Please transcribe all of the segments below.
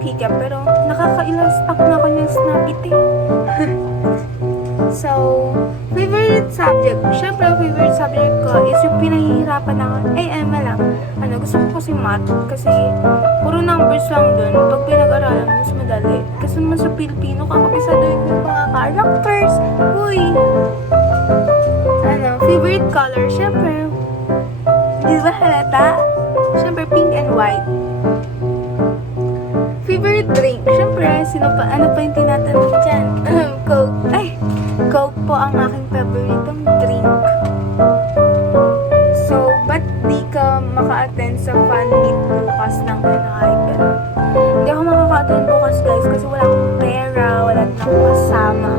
kikiam, pero nakakailang stock na ako ng Snapit eh. So, favorite subject. Siyempre, favorite subject ko is yung pinahihirapan ako. lang. Gusto ko kasi math. Kasi, puro numbers lang dun. Pag pinag-aralan, mas madali. Kasi naman sa Pilipino, kakabisado yung mga characters. Uy! Favorite color. Siyempre, di ba halata? Siyempre, pink and white. Favorite drink. Siyempre, ano pa yung tinatanong dyan? Coke. Coke po ang aking favorite drink. So, ba't di ka maka-attend sa fan meet bukas ng NIPL? Hindi ako makaka-attend bukas, guys, kasi wala akong pera, wala na akong kasama.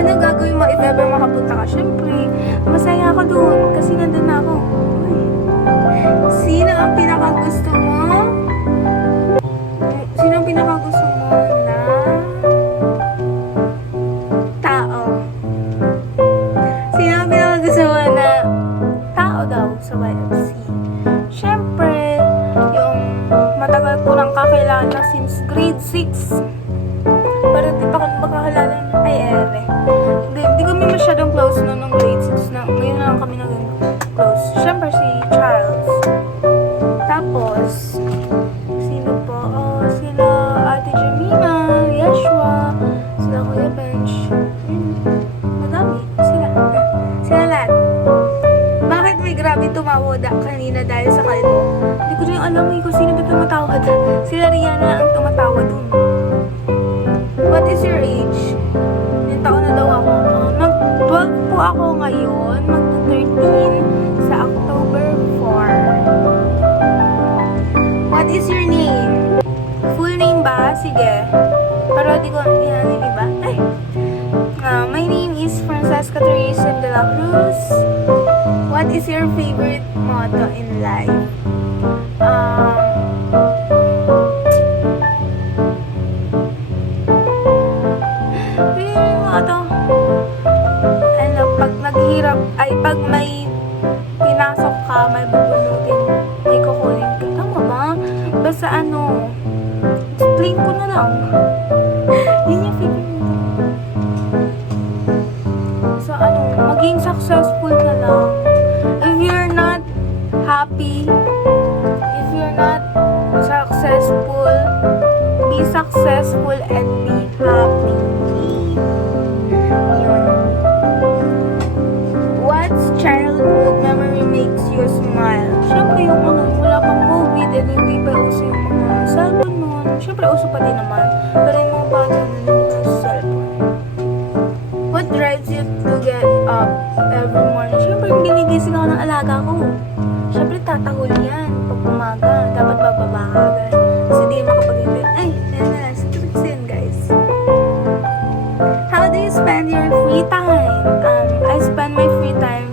Ano gagawin mo if ever makapunta ka? Siyempre, masaya ako doon kasi nandun na ako. Sino ang pinakagusto mo? Sino ang pinakagusto mo na tao? Sino ang pinakagusto mo na tao daw sa YFC? Siyempre, yung matagal ko lang kakilala since grade 6. Pero di pa kami magkakalala Hindi kami masyadong close noon ng grade 6 na. Ngayon na lang kami naging close. Siyempre si Charles. Tapos, sino po? Sila Ate Jamina, Yeshua, sila Kuya Bench. Madami. Sila lahat. Bakit may grabe tumawoda kanina dahil sa kalbo? Hindi ko rin alam kung sino ba tumatawad. Sila Rihanna ang tumatawad dun. What is your age? Yung taon na daw ako. Mag-12 po ako ngayon. Mag-13 sa October 4. What is your name? Full name ba? Sige. Pero di ko yan yung iba. My name is Francesca Teresa de la Cruz. What is your favorite motto in life? Pag may pinasok ka, may bubunutin, may kukunin ka. Tama ba? Basta explain ko na lang. Yun yung favorite mo. So maging successful ka lang. If you're not happy, if you're not successful, be successful and be happy. Childhood memory makes you smile. Siyempre yung wala pang COVID and hindi pa uso yung mga cellphone nun. Siyempre uso pa din naman. Pero yung mga bata na nandito sa cellphone. What drives you to get up every morning? Siyempre yung ginigising ako ng alaga ko. Siyempre tatahol yan. Pag umaga, dapat bababa ka agad. Kasi di makapag-ibig. Si Trixie guys. How do you spend your free time? I spend my free time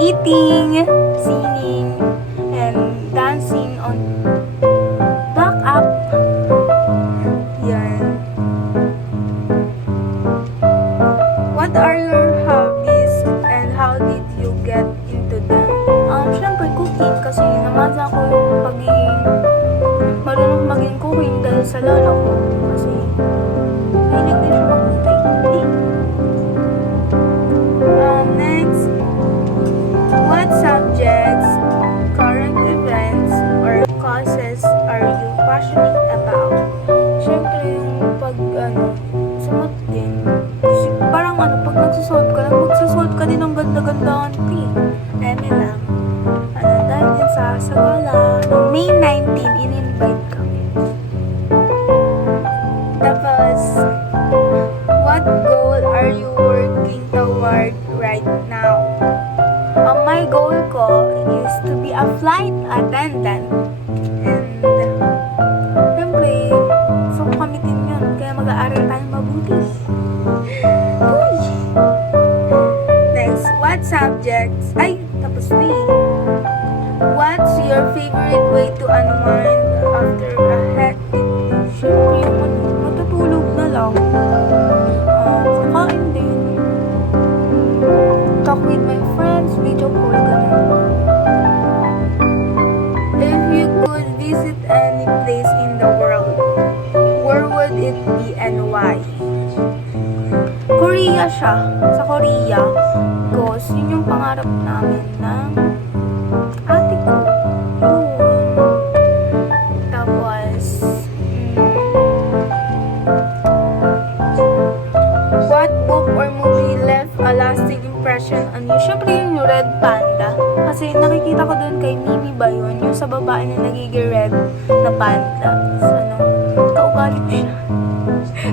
eating, singing, and dancing on Black App. Yan. What are your hobbies and how did you get into them? Syempre cooking kasi namasa ko yung marunong maging cooking dahil sa lola ko. Kasi hilig din siya magluto. Next. What subjects, current events, or causes are you passionate about? Siyempre, yung sa math din. Parang pag nagsusolve ka din ng ganda-ganda lang. Dahil din sa gala, noong May 19, in-invite kami. Tapos, what goal are you working toward right now? My goal ko is to be a flight attendant. And, siyempre, gusto ko kamitin yun. Kaya mag-aaral tayo mabuti. Uy! Next, what subjects? Tapos na eh. What's your favorite way to unwind after a hectic day? Siyempre, matutulog na lang. Kakain din. Talk with my friends, video call, ganun. If you visit any place in the world, where would it be and why? Korea siya. Sa Korea. Because yun yung pangarap namin ng ate ko. Yun. Tapos, what book or movie left a lasting impression on you? Siyempre yung Red Panda. Kasi nakikita ko doon kay Mimi ba yun? Yung sa babae na nagiging red na panda. So, ano, kaugali ko siya.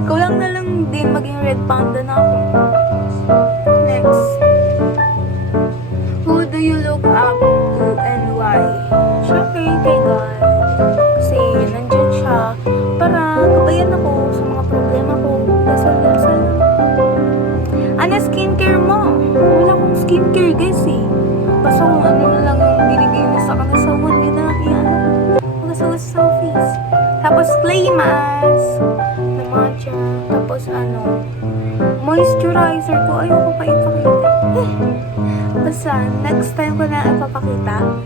Kulang na lang din maging red panda na ako. Next. Who do you look up to and why? Siyempre kay God. Kasi nandyan siya para gabayan ako sa mga problema ko. Dasal-dasal. Ano skincare mo? Wala akong skincare guys eh. Basta kung ano na lang yung binigay na sa kanasawan, yun na yan. Magasawas sa office. Tapos clay mask na matcha. Tapos ano, moisturizer ko. Ayoko pa ipakita. Basta, next time ko na ipapakita.